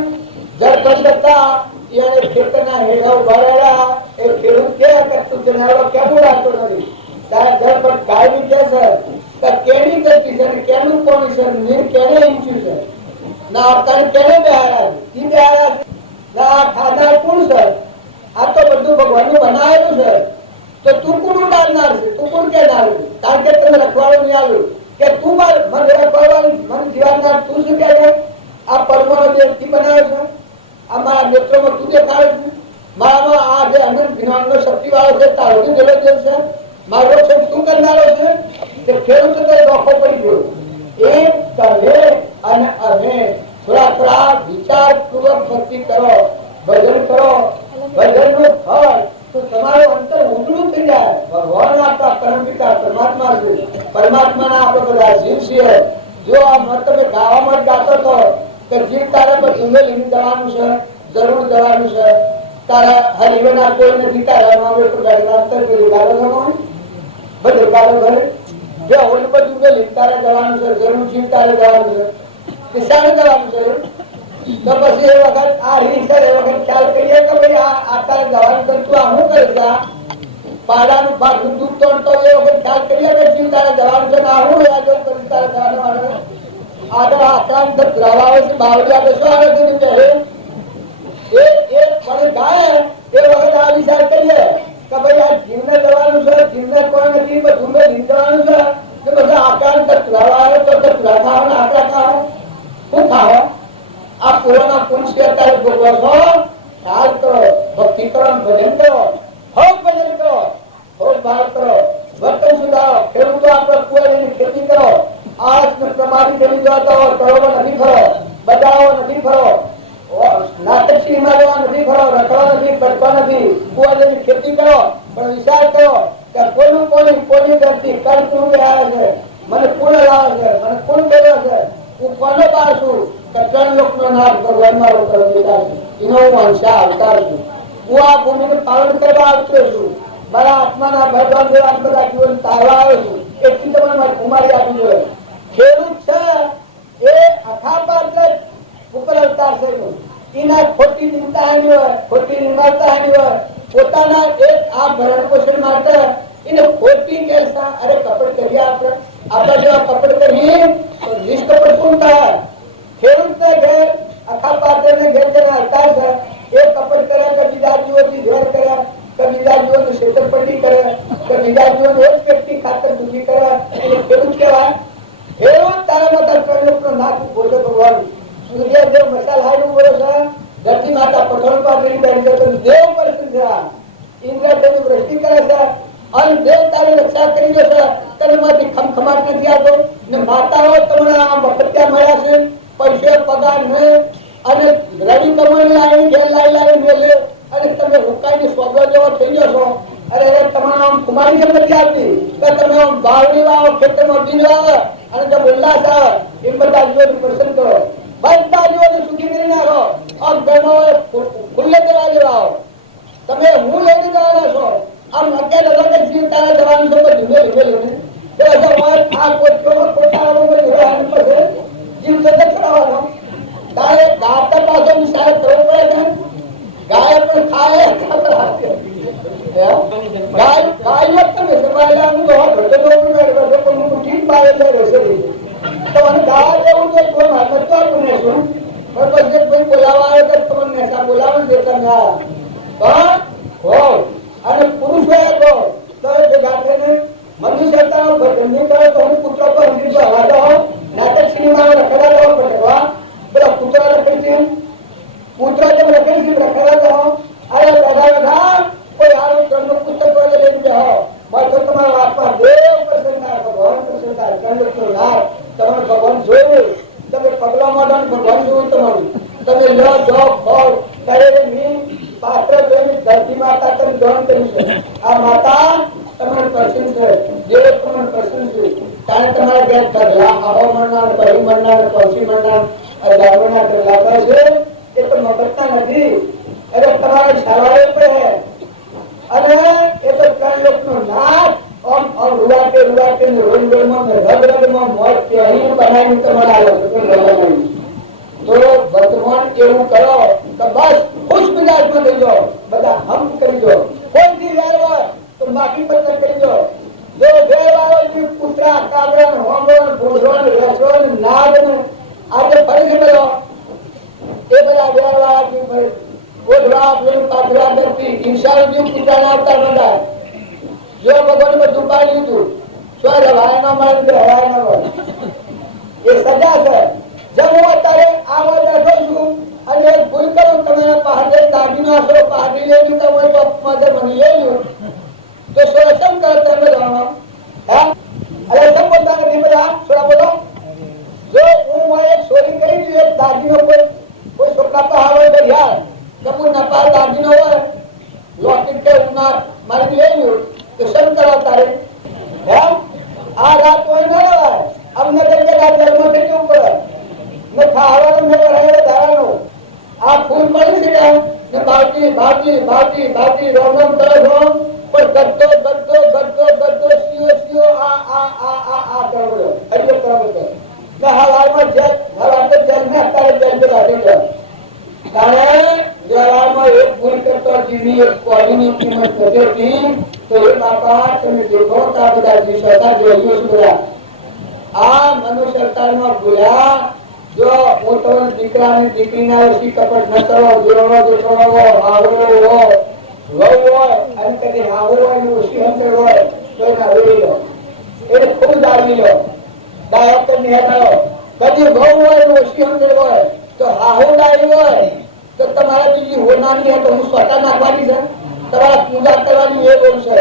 જર કરતા યાને ખેતના હેડા ભરેલા એ ખેડૂત કે કરતું જનારો કેમ રાખતો નથી તારા ઘર પર ગાડી કે છે કે કેની કરતી છે કેનું કોની છે નીર કેને ઈચ્છું છે ના આપતા કેને બેહારા ઈ બેહારા ના ખાધા કોણ છે આ તો બધું ભગવાનનું બનાવેલું છે તો તું કોણ ઉડાડનાર છે તું કોણ કહેનાર છે કારણ કે તમે રખવાડો નહીં આવ્યું કે તું મન રખવાડવાનું મન જીવાડનાર તું શું કહે છે આ પરમાણુ દેવથી બનાવ્યો છે આ મારા નેત્રોમાં તું દેખાડે છે મારામાં આ જે અનંત જ્ઞાનનો શક્તિવાળો છે તારો જેલો દેવ છે મારો છે શું કરનારો છે કે ખેડૂત તો ડોખો પડી ગયો એ તમે અને અમે થોડા વિચારપૂર્વક ભક્તિ કરો ભજન કરો ભજનનું ફળ તો તમારું અંતર ઉજળું થઈ જાય ભગવાન આપણા પરમ પિતા પરમાત્મા છે પરમાત્માના આપણે બધા જીવ છીએ જો આ તમે ગાવામાં ગાતો તો કે જીવ તારે પર જુમે લીધી જવાનું છે જરૂર જવાનું છે તારા હરિવના કોઈ નથી તારા નામે તો અંતર કરી ગાળો જવાનું બધું ગાળો ભરે જે હોલ બધું મેલી તારે જવાનું છે જરૂર જીવ તારે જવાનું છે કિસાને જવાનું છે તો પછી એ વખત આ રીત છે એ વખત ખ્યાલ કરીએ કે ભાઈ આ તારે જવાનું છે તું આ શું કરે છે પાડાનું ભાગનું દૂધ તોડતો એ વખત ખ્યાલ કરીએ કે જીવ તારે જવાનું છે આ હું યાદ કરી તારે જવાનું આગળ આકાંત દ્રાવાવે છે બાવળિયા તો શું આવે છે એ પણ ગાય એ વખત આ વિચાર કરીએ કે ભાઈ આ જીવને જવાનું છે જીવને કોઈ નથી બધું મેં લીધવાનું છે કે બધા આકાંત દ્રાવાવે તો દ્રાવાના આકડા ખાવ શું ખાવ આ પુરાના પુરુષ કે અત્યારે ભોગવો છો ખ્યાલ કરો ભક્તિ કરો ભજન કરો હોક ભજન કરો હોક ભાવ કરો વર્તન સુધારો ખેડૂતો આપણે કુવારીની ખેતી કરો આજ તમારી જમી જતા હો તળોવો નથી ફરો બધાઓ નથી ફરો નાટક સિનેમા નથી ફરો રખડો નથી પડતો નથી કુવારીની ખેતી કરો પણ વિચાર કરો કે કોનું કોની કરતી કરતું આવે છે મને કોણ લાવે છે મને કોણ કર્યો છે હું કોનો બાર છું કટન લોકનો નાશ ભગવાનમાં અવતાર લીધા છે એનો હું અંશા અવતાર છું હું આ ભૂમિનું પાલન કરવા આવતો છું મારા આત્માના ભગવાન દેવા બધા જીવન તારવા આવ્યો છું એટલી તમને મારી કુમારી આપી જોઈએ ખેડૂત છે એ આખા ભારત ઉપર અવતાર છે એના ખોટી ચિંતા આવી હોય ખોટી નિર્માતા આવી હોય પોતાના એક આ ભરણ પોષણ માટે એને ખોટી કેસા અરે કપડ કરીએ આપણે જેવા કપડ કરીએ તો નિષ્કપટ કોણ થાય ખેડૂતને ઘેર આખા ભારત ને ઘેર જેના અવતાર છે એ કપડ કરે કે બીજા જીવોથી ઘેર કરે કે બીજા જીવોની છેતરપિંડી કરે કે બીજા જીવોને એક વ્યક્તિ ખાતર દુખી કરે એને ખેડૂત કહેવાય ખેડૂત તારા માતા પ્રયોગનો નાથ બોલે ભગવાન સૂર્યદેવ મસાલ હારું બોલે છે ધરતી માતા પથ્થર પર રહી બેઠી છે દેવ પરિસ્થિતિ છે ઇન્દ્ર દેવ વૃષ્ટિ કરે છે અને દેવ તારી રક્ષા કરી દે છે તનમાંથી ખમખમાટ નથી આવતો ને માતાઓ તમને આ વખત્યા મળ્યા છે પૈસે પગાર ને અને રવિ તમને આવીને ઘેર લાવી મેલે અને તમે હુકાઈને સ્વર્ગ જેવા થઈ જશો અરે તમામ કુમારી કેમ નથી આવતી? તો તમે બાવડી વાળો ખેતરમાં બીજ વાવો અને જે ઉલ્લાસ આવે એ બધા જીવોને પસંદ કરો. બધા જીવોને સુખી કરી નાખો. આમ બહેનો ખુલ્લે દરવાજે લાવો. તમે હું લઈને જવાના છો? આમ અત્યારે અલગ જીવ તારે જવાનું છો તો ધીમે ધીમે લઈને તો આ કોઠામાં જીવ જગત કરાવવાનો. તારે ગાતા પાસે સાહેબ કરવું પડે છે. ગાય પણ ખાય ગાય તમે સમાયેલાનું તો ઠીક પાડે રહેશે. તો મને ગાય લેવું છે કોઈ માથે તો આપણે શું પણ પછી કોઈ બોલાવા આવે તો તમને નેસા બોલાવવાનું દેતા ના પણ હો અને પુરુષ હોય તો ભેગા થઈને મનુષ્યતાનો ગંદી કરે તો હું પુત્ર પર હજી હવા દો નાટક સિનેમા રખડા દો ભટકવા પેલા પુત્ર રખડી છે પુત્ર જેમ રખડી છે રખડા દો અરે દાદા કોઈ આરો કર્મનો પુસ્તક વાળે લઈને જાઓ મારે તો તમારા વાતમાં દેવ પ્રસન્ન ભગવાન પ્રસન્ન કર્મનો લાભ તમારે ભગવાન જોયું તમે પગલા માટે ભગવાન જોયું તમારું તમે લો જો ફળ કરે નહીં પાત્ર જોઈને ધરતી માતા તમે ગ્રહણ કર્યું છે આ માતા તમારે પ્રસન્ન છે દેવ તમારે પ્રસન્ન છે કારણ તમારા ઘેર ઢગલા આવો મરનાર બહી મરનાર પક્ષી મરનાર જાગવાના ઢગલા પર છે એ તો મગજના નથી અરે તમારે સવારે પર હે અને એ તો ત્રણ લોકનો નાશ ઓમ ઓમ રૂવાટે ને રોંગળમાં ને રગરગમાં મોત કે અહીં બનાવીને તમારે આવે તો વર્તમાન એવું કરો કે બસ ખુશ મિજાજમાં થઈ જાઓ બધા હમ કરી દો કોઈ થી વેર હોય તો બાકી પત્ર કરી દો જો વેર આવે કે કૂતરા કાબરા હોંગો ભૂસો રસો નાગ આજે ફરી ગયો એ બધા વેર વાળા કે ભાઈ ઓઢવા પેલું પાથરા કરતી ઇન્સાન જીવ કૂતરાના આવતા નતા જો ભગવાન બધું પાડી લીધું સ્વર હવાય ના મળે તો હવાય ના મળે એ સજા છે જब હું અત્યારે આવા બેઠો છું અને એક ભૂલ કરું તમે પહાડે દાગીનો આશરો પહાડી લેવું તો હોય તો મધર બની લેવું તો સુરક્ષમ કરે તમે જાણો હા અરે સબ બોલતા નથી બધા થોડા બોલો જો હું એક ચોરી કરી છું એક દાગીનો કોઈ છોકરા પર આવે તો યાર જब હું નપાર દાગીનો હોય લોકેટ કે ઉનાર મારી લેવું તો સમ કરો તારે હા આ રાત કોઈ ન હોય અમને કરકે રાત જન્મ થઈ જવું પડે ને ખાવાનું ને રહેલો ધારાનો આ ફૂલ મળી છે ને બાકી બાકી બાકી બાકી રોમ કરે છો પણ ગડતો સીઓ આ કરવો હરિયો કરવો ને હાલમાં જે હાલમાં જેલ ને અત્યારે જેલ પર આવી ગયો તારે જવારમાં એક ભૂલ કરતો જીની એક કોડીની કિંમત વધે હતી તો એ બાપા તમે દેખો તા બધા જી સરકાર જોયું છે બધા આ મનુષ્ય સરકારમાં ભૂલ્યા જો હું તો દીકરાની દીકરીના ઓછી કપટ ન કરો જોડો જોડો હાવડો હો વહુ હોય અને કદી હાવડો હોય ને ઓછી હંતર હોય તો એના વેરી લો એને ખૂબ દાવી લો દાયક કરીને હટાવો કદી વહુ હોય ને ઓછી હંતર હોય તો હાહુ ડાળી હોય તો તમારે બીજી હોનાની હોય તો હું સ્વતા નાખવાની છે તમારા પૂજા કરવાની એ બોલ છે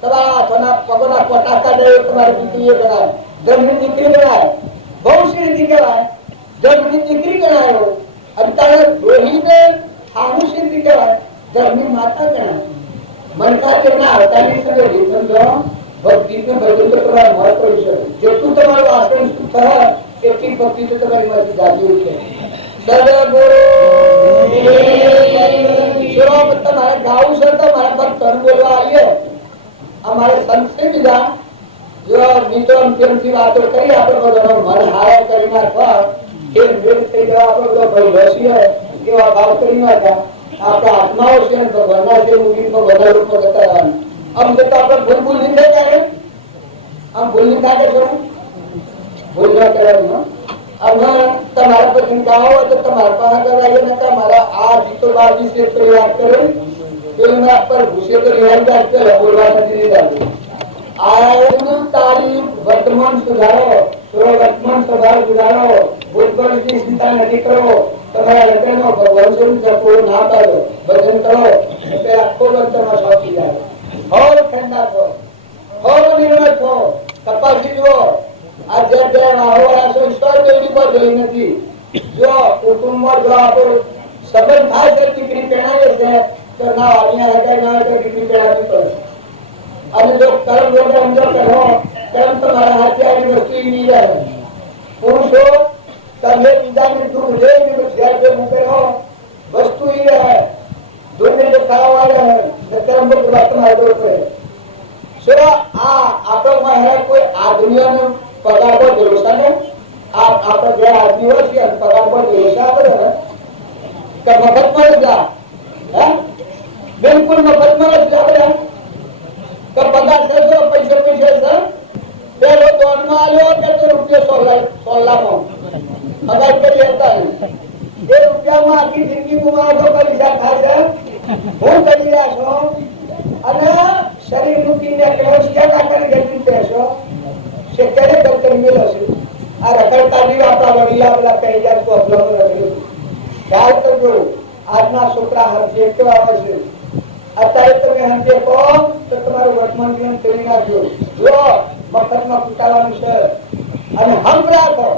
તમારા હાથોના પગોના પટાકા દે તમારી દીકરી એ બનાવે ઘરની દીકરી બનાવે બહુ સી દીકરી કહેવાય ધર્મની દીકરી ગણાયો અત્યારે રોહીને આવું સિદ્ધિ કહેવાય ધર્મની માતા ગણાય મનકા તેના આવતાની સાથે સમજો ભક્તિને બધું તો તમારે મહત્વ છે જેટલું તમારું આચરણ શુદ્ધ થાય એટલી ભક્તિ તો તમારી માંથી જાગી ઉઠે તમારે ગાવું છે તો મારા ભક્ત બોલવા આવીએ અમારે સંત છે બીજા જો મિત્રો અંતિમથી વાતો કરી આપણે બધાનો મન હારો કરી નાખવા એ મેળ થઈ જવા આપણો બધો ભાઈ રસી હોય એવા ભાવ કરી નાખા આપણા આત્માઓ છે ને ભગવાનના છે મૂકી તો બધા લોકો જતા રહેવાનું આમ તો આપણે ભૂલ નહીં થાય ત્યારે આમ ભૂલ નહીં થાય છો ભૂલ ન કરવાનું અમે તમારા પર ચિંતા હોય તો તમારા પાસે કરાવીએ ને તમારા આ જીતો બાર વિશે વાત કરો એના પર ઘૂસે તો રિહાઈ વાત કરો બોલવા નથી દીધા આયનું તારીખ વર્તમાન સુધારો વર્તમાન સ્વભાવ સુધારો ભૂતભવિષ્યની ચિંતા નથી કરો તમારા હૃદયમાં ભગવાન જપો ના કરો ભજન કરો એટલે આખો વર્તમાં સોંપી જાય હોર ઠંડા થો હોર નિર્મળ થો તપાસી જુઓ આ જે આવો આશો ઈશ્વર દેવી પર જોઈ નથી જો કુટુંબમાં જો આપણો સંબંધ થાય છે દીકરી પહેણાવે છે તો ના અહીંયા હગાઈ ના દીકરી પહેણાવી પડે અને જો કર્મ વગર અંજો કરો કર્મ તમારા હાથે આવી વસ્તુ નહીં રહે પુરુષો તમે બીજાને દુઃખ લઈને ઘેર જે મૂકે હો વસ્તુ ઈ રહે દુઃખને જે ખાવા ને કર્મ વગર તમારે દોર કરે સો આ આપણો મહારાજ કોઈ આ દુનિયાનો પગાર પર ભરોસા ને આપણે જે આદમી હોય છે પગાર પર ભરોસા આપણે કે મફતમાં જ જા હે બિલકુલ મફતમાં જ જા આપણે કે પગાર થયો પૈસા છે પેલો દોડમાં આવ્યો કે તો રૂપિયા 16 પગાર કરી હતા એ રૂપિયામાં આખી જિંદગી ગુમાવો તો પૈસા થાય હું કરી રહ્યા છો અને શરીર મૂકીને કેવો છે કાકાની ગતિ બેસો છે કેને ડોક્ટર મેલો છે આ રખડતા બી આપણા વડીલા પેલા કહી જાય તો અપલોડ નથી ખ્યાલ કરજો આજના છોકરા હરજે કેવા આવે છે અત્યારે તમે હરજે કહો તો તમારું વર્તમાન જીવન કરી નાખજો જો મફતમાં કુટાવાનું છે અને હમ રાખો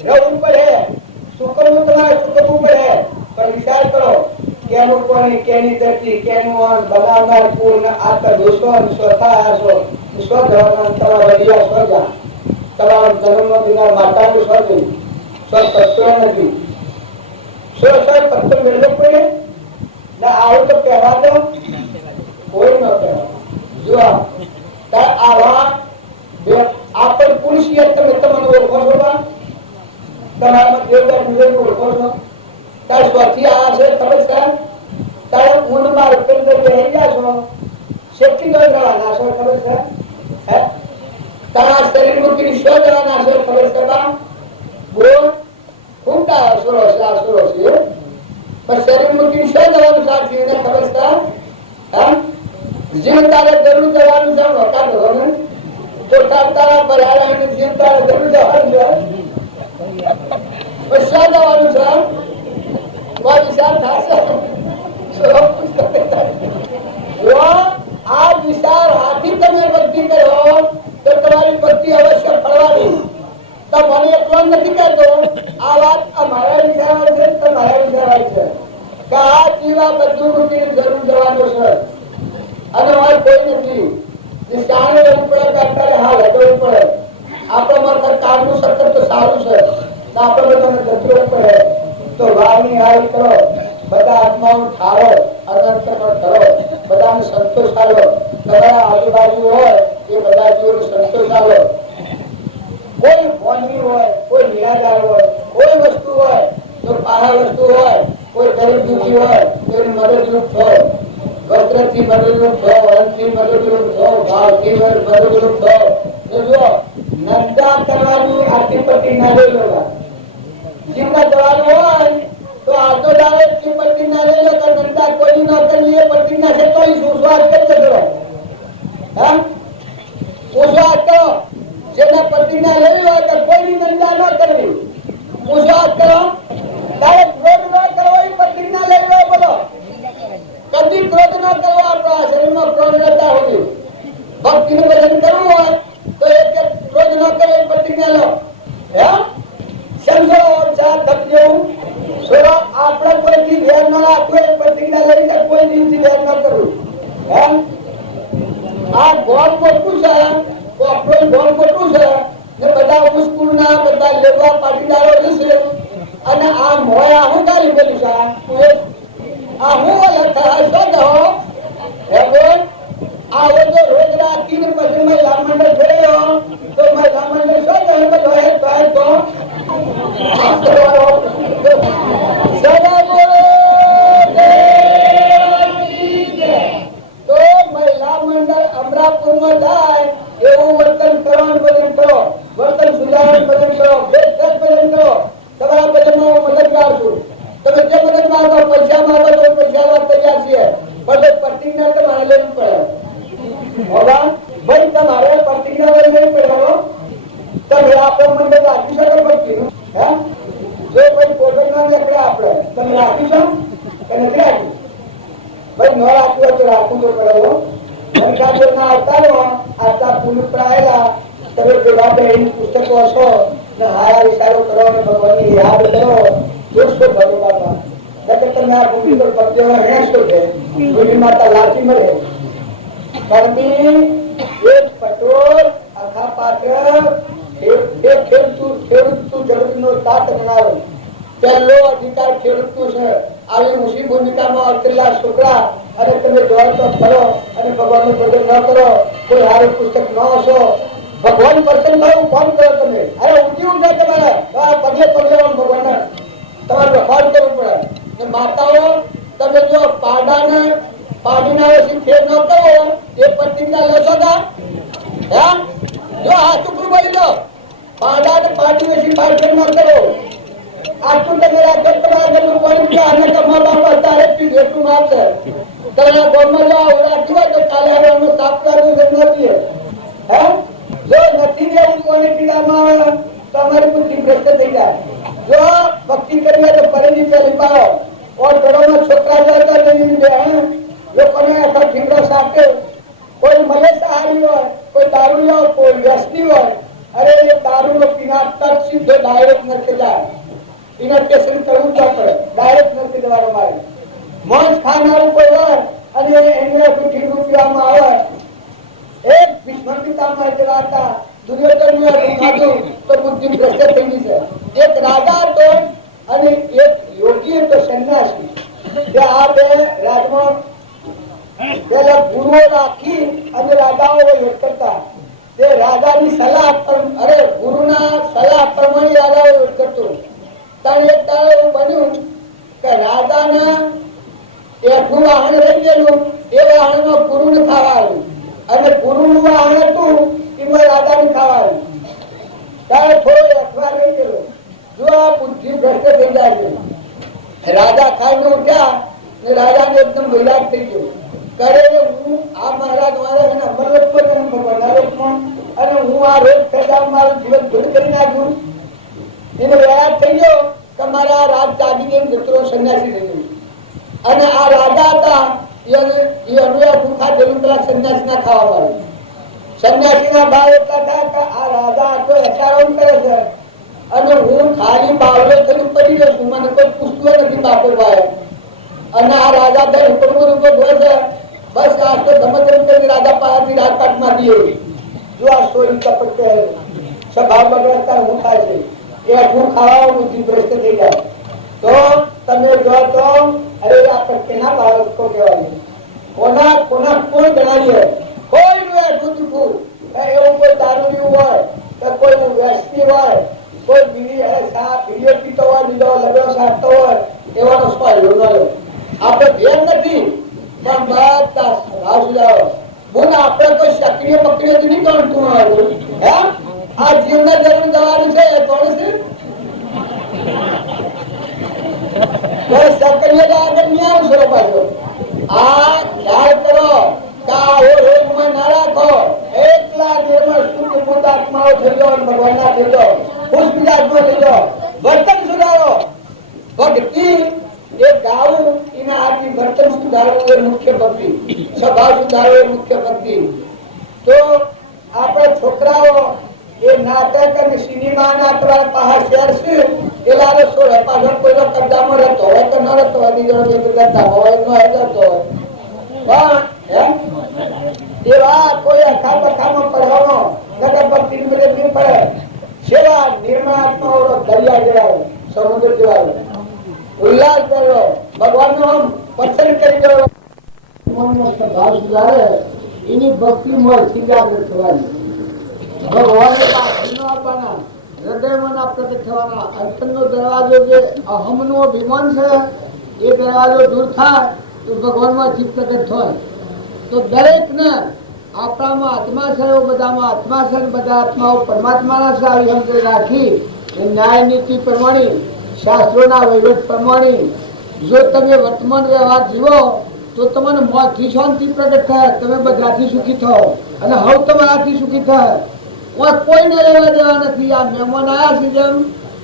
રહેવું પડે સુકરવું તમારે સુકરવું પડે પણ વિચાર કરો કેનું કોની કેની ધરતી કેનું અન્ન બનાવનાર પૂર્ણ આત્મા દોષો અને સ્વતા આસો સ્વધર્મ તમારા વડિયા સ્વજા તમારા જન્મ દિનાર માતાનું સ્વજન સ્વતત્વ નથી સ્વ તત્વ મેળવો પડે ને આવું તો કહેવા દો કોઈ ન કહેવા જો આવા આપણ પુરુષિયત તમે તમને ઓળખો છો તમારા દેવતા વિવેક ઓળખો છો તાર સ્વથી આ છે ખબર છે તારે ઊંડમાં રૂપિયા બેહી ગયા છો શેકી દો જવાના છો ખબર છે હે તારા શરીર મૂકી શો જવાના છો ખબર છે બોલ ખૂંટા અસુરો છે પણ શરીર મૂકી શો જવાનું સાચી એને ખબર છે હા જીવ તારે જરૂર જવાનું છે વકા દો ને તો તારા પર આવીને જીવ તારે જરૂર જવાનું છે પણ શો જવાનું છે કોઈ વિચાર થશે આ વિચાર હાથી તમે ભક્તિ કરો તો તમારી ભક્તિ અવશ્ય ફળવાની તો મને એટલો નથી કહેતો આ વાત મારા વિચાર છે તમારા વિચાર છે કે આ જીવા બધું મૂકીને જરૂર જવાનું છે અને મારે કોઈ નથી જે જાણે રહેવું પડે કે અત્યારે હાલ હટવું પડે આપણે માત્ર કામનું સતત તો સારું છે તો આપણે બધાને જતું પડે તો વારની હારી કરો બધા આત્માઓ ઠારો અનંતમાં કરો બધાને સંતોષ આલો તમારા આજુબાજુ હોય એ બધા જીવોને સંતોષ આલો કોઈ ફોનની હોય કોઈ નિરાધાર હોય કોઈ વસ્તુ હોય તો પાહા વસ્તુ હોય કોઈ ગરીબ દુઃખી હોય કોઈ મદદરૂપ થો વસ્ત્રથી મદદરૂપ થો અન્નથી મદદરૂપ થો ભાવથી મદદરૂપ થો તો જો નંદા કરવાની આટલી પટ્ટી ના લઈ લો જીવમાં જવાનું હોય તો આવતો દાડે જે પ્રતિજ્ઞા લઈ લો કે ધંધા કોઈ ન કરીએ પ્રતિજ્ઞા છે તો સુસ્વાદ કરી દેજો હા સુસ્વાદ કરો જેને પ્રતિજ્ઞા લેવી હોય કે કોઈની નિંદા ન કરવી સુસ્વાદ કરો તારે ક્રોધ ન કરવો એ પ્રતિજ્ઞા લેવી હોય બોલો કદી ક્રોધ ન કરવો આપણા શરીરમાં ક્રોધ રહેતા હોય ભક્તિનું ભજન કરવું હોય તો એક ક્રોધ ન કરવો એ પ્રતિજ્ઞા લો હે સમજો ચાર ધક્યો સોરો આપણે કોઈથી વેર ન રાખવું એ પ્રતિજ્ઞા લઈને કોઈ દિવસથી વેર ન કરવું હે આ ગોળ મોટું છે તો આપણું ગોળ મોટું છે ને બધા મુસ્કુલના બધા લેવા પાટીદારો છે અને આ મોય આહું તારી ગયેલું છે આ હું લખા સદો હે બોલ આવો તો રોજ રાખીને પછી મહિલા મંડળ જોયો તો મહિલા મંડળ સદો હે બધો હે તો સદા બોલો તો મહિલા મંડળ અમરાપુરમાં જાય એવું વર્તન કરવાનું બધું કરો વર્તન સુધારવાનું બધું કરો ભેદ બધું કરો તમારા બધામાં મદદગાર છું તમે જે મદદ માંગો પૈસા માંગો તો પૈસા વાત તૈયાર છીએ પણ પ્રતિજ્ઞા તમારે લેવી પડે હોવા ભાઈ તમારે પ્રતિજ્ઞા લેવી પડે તમે આપણો મંડળ રાખી શકો પછી હે જો કોઈ ફોટો ના નીકળે આપણે તમે રાખીશું કે નથી રાખી ભાઈ ન રાખવું તો રાખવું તો પડે મનકાજો ના આવતા રહો આટલા પુલ પડાયેલા તમે પેલા બેહીને પુસ્તકો હશો ને હારા વિચારો કરો અને ભગવાનની યાદ કરો જોશો ભગવાનમાં એટલે તમે આ ભૂમિ પર ભક્તિઓમાં રહેશો છે ભૂમિ માતા લાચી મળે પરમી એક પટોળ આખા પાત્ર ખેડૂત જગતનો તાત ગણાયો. પહેલો અધિકાર ખેડૂતનો છે. આવી ઊંચી ભૂમિકામાં અવતરેલા છોકરા અને તમે જોર તો કરો અને ભગવાનનું ભજન ન કરો, કોઈ સારું પુસ્તક ન હશો, ભગવાન પ્રસન્ન થયું કોણ કરો તમે? અરે ઊંચી ઊંચા તમારા પગે પગે ભગવાન તમારે વ્યવહાર કરવું પડે. ને માતાઓ તમે જો પાડાને પાડીના વચ્ચે ફેર ન કરો એ પ્રતિજ્ઞા લેશો કા? જો આ ટુકડું બોલી લો, પાડાને પાડી વચ્ચે ફેર ન કરો. આટલું તમે રાખો તમારા ઘરનું કોઈ કે આને કમા બાપા તારે પી જેટલું મારશે. તમારા ગામમાં જો રાખી હોય તો કાલે આવવાનું સાફ કરવું નથી. જો નથી દેવું કોને પીડામાં આવે તમારી બુદ્ધિ ભ્રષ્ટ થઈ જાય. જો ભક્તિ કરી તો ફરીથી ચાલી પાડો. ઓર ઘરોમાં છોકરા જતા નહીં લોકોને આખા ઠીકરા સાથે કોઈ મળે સહારી હોય, કોઈ દારૂ હોય, કોઈ વ્યસની હોય. અરે એ દારૂ પીના તક સીધો ડાયરેક્ટ નથી જાય. એના ટેસ્ટ કરવું જ પડે, ડાયરેક્ટ નથી દેવાનો. મારે માંસ ખાનારું કોઈ હોય અને એમને ઠીક રૂપિયામાં આવે. એક ભીષ્મ પિતામહ જેવા હતા, દુર્યોધન ખાધું તો બુદ્ધિ ભ્રષ્ટ થઈ ગઈ છે. એક રાજા હતો અને એક યોગી હતો સન્યાસી. આ બે રાજમાં પેલા ગુરુઓ રાખી અને રાજાઓ યોગ કરતા. તે રાજાની સલાહ અરે ગુરુના સલાહ પ્રમાણે રાજાઓ યોગ કરતો. ત્યારે એક દાડો એવું બન્યું કે રાજાને એકનું વાહન રહી ગયેલું. એ વાહનમાં ગુરુને ખાવા આવ્યું અને ગુરુનું વાહન હતું એમાં રાજાને ખાવા આવ્યું. ત્યારે થોડો અખવા રહી ગયેલો. જો આ બુદ્ધિ ભ્રષ્ટ થઈ જાય છે. રાજા ખાઈને ઉઠ્યા ને રાજાને એકદમ વૈરાગ થઈ ગયો. કરે હું આ મહારાજ મારા અમરલોકમાં ભગવાન અને હું આ રોજ કરતા મારું જીવન ભૂલ કરી નાખ્યું. એને વૈરાગ થઈ ગયો કે મારા રાજ જાગી ગઈ મિત્રો સન્યાસી થઈ ગયું. અને આ રાજા હતા એ અનુયા ભૂખા દેવું પેલા સન્યાસી ના ખાવા વાળું. સન્યાસી ના ભાવ એટલા થાય કે આ રાજા આટલો હચારો કરે છે અને હું ખાલી બાવલો થઈને પડી ગયો છું. મને કોઈ પૂછતું નથી બાપો ભાઈ. અને આ રાજા દર ઉપર ઉપર હોય છે. બસ આ તો ધમધમ કરી રાજા પાસેથી રાજપાટ માં દઈએ. જો આ સોરી કપટ સ્વભાવ બગડતા હું થાય છે. એ હું ખાવા બુદ્ધિ ભ્રષ્ટ થઈ જાય. તો તમે જો તો અરે આ કેના બાળકો કહેવાય, કોના કોના કોઈ ગણાવીએ કોઈ નું એવું કોઈ દારૂ હોય કે કોઈ વ્યસની હોય, કોઈ બીડી પીતો હોય, બીજો લગડો સાધતો હોય, એવાનો સ્વાયો ન લો. આપણે ભેર નથી પણ બધા ભાવ સુધારો. બોલ આપણે કોઈ સક્રિય પક્રિય નહીં ગણતું હોય. આ જીવના જરૂર દવાનું છે એ કોણ છે? સક્રિય આગળ નહીં આવશો પાછો. આ ખ્યાલ કરો રોગમાં ના રાખો. એકલા નિર્મળ શુદ્ધ બુદ્ધ આત્માઓ થઈ જાઓ, ભગવાન ના થઈ જાઓ, ખુશ મિજાજમાં થઈ જાઓ. વર્તન સુધારો. ભક્તિ એ ગાવું એના આથી વર્તન સુધારવું એ મુખ્ય ભક્તિ. સ્વભાવ સુધારવો એ મુખ્ય ભક્તિ. તો આપણે છોકરાઓ એ નાટક અને સિનેમા ના આપણા પહાડ શેર છે એ લાગે શું પાછળ કોઈનો કબજામાં રહેતો હોય તો ન રહેતો હોય, બીજો કરતા હોય ન રહેતો હોય. પણ એવા કોઈ અખા પખામાં પડવાનો નગર પર 3 મિનિટ નહીં પડે. સેવા નિર્મળ આત્માઓ દરિયા જેવા, સમુદ્ર જેવા ઉલ્લાસ કરો. ભગવાન નો આમ પસંદ કરી ગયો મનનો સ્વભાવ સુધારે એની ભક્તિ મળથી જાગૃત થવાની. ભગવાને પાછળ આપવાના, હૃદયમાં પ્રગટ થવાના. અંતરનો દરવાજો જે અહમનો અભિમાન છે એ દરવાજો દૂર થાય તો ભગવાનમાંથી પ્રગટ થાય. તો દરેકને આપણામાં આત્મા છે, બધામાં આત્મા છે, બધા આત્માઓ પરમાત્માના છે આવી સમજ રાખી ન્યાય નીતિ પ્રમાણે, શાસ્ત્રોના વહીવટ પ્રમાણે જો તમે વર્તમાન વ્યવહાર જીવો તો તમને મોથી શાંતિ પ્રગટ થાય, તમે બધાથી સુખી થાઓ અને હવે તમારાથી સુખી થાય. કોઈને લેવા દેવા નથી. આ મહેમાન આવ્યા છે જેમ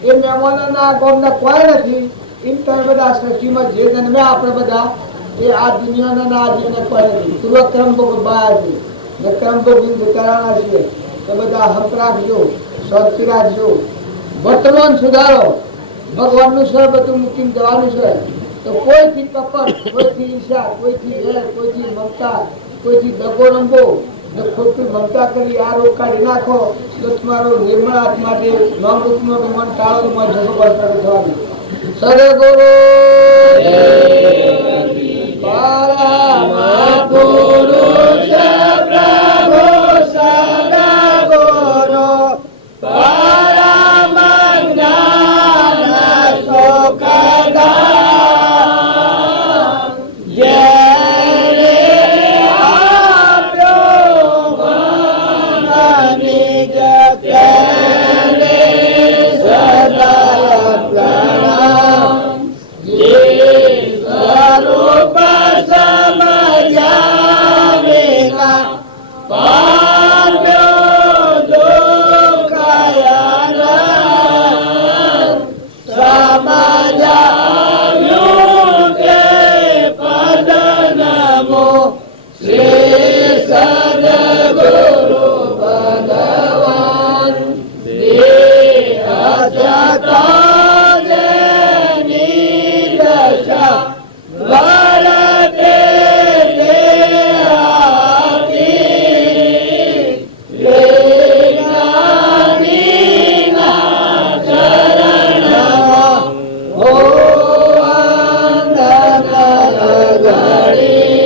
એ મહેમાનોના ગામના કોઈ નથી. એમ તમે બધા સૃષ્ટિમાં જે જન્મે આપણે બધા એ આ દુનિયાના આ જીવને કોઈ નથી. પૂર્વક્રમ બાયા છે ને ક્રમ વિચારવાના છીએ. તો બધા હક રાખજો, શાંતિ રાખજો, વર્તમાન સુધારો. ભગવાનનું સર બધું મૂકીને જવાનું છે. તો કોઈથી કપટ, કોઈથી ઈર્ષા, કોઈથી વેર, કોઈથી મમતા, કોઈથી દગો રંગો જો ખોટી મમતા કરી આ રોગ કાઢી નાખો તો તમારો નિર્મળ આત્માથી નવરૂપનો મન ટાળોમાં જગો પર પ્રગટ થવાનું. સદગુરુ પરમ પુરુષ પ્રભુ સદગુરુ પરમ જ્ઞાન સુખદાયક જેને આપ્યો મન નિજ તેને સદા પ્રણામ. જે સ્વરૂપ સમજ્યા વિના પામ્યો દુઃખયન સમજાવ્યું તે પદ નમો શ્રી સદગુરુ ભગવાન. દેહ જતા જેની દશા વરતે તે આપી જ્ઞાનીના ચરણમાં હો વંદન ગળી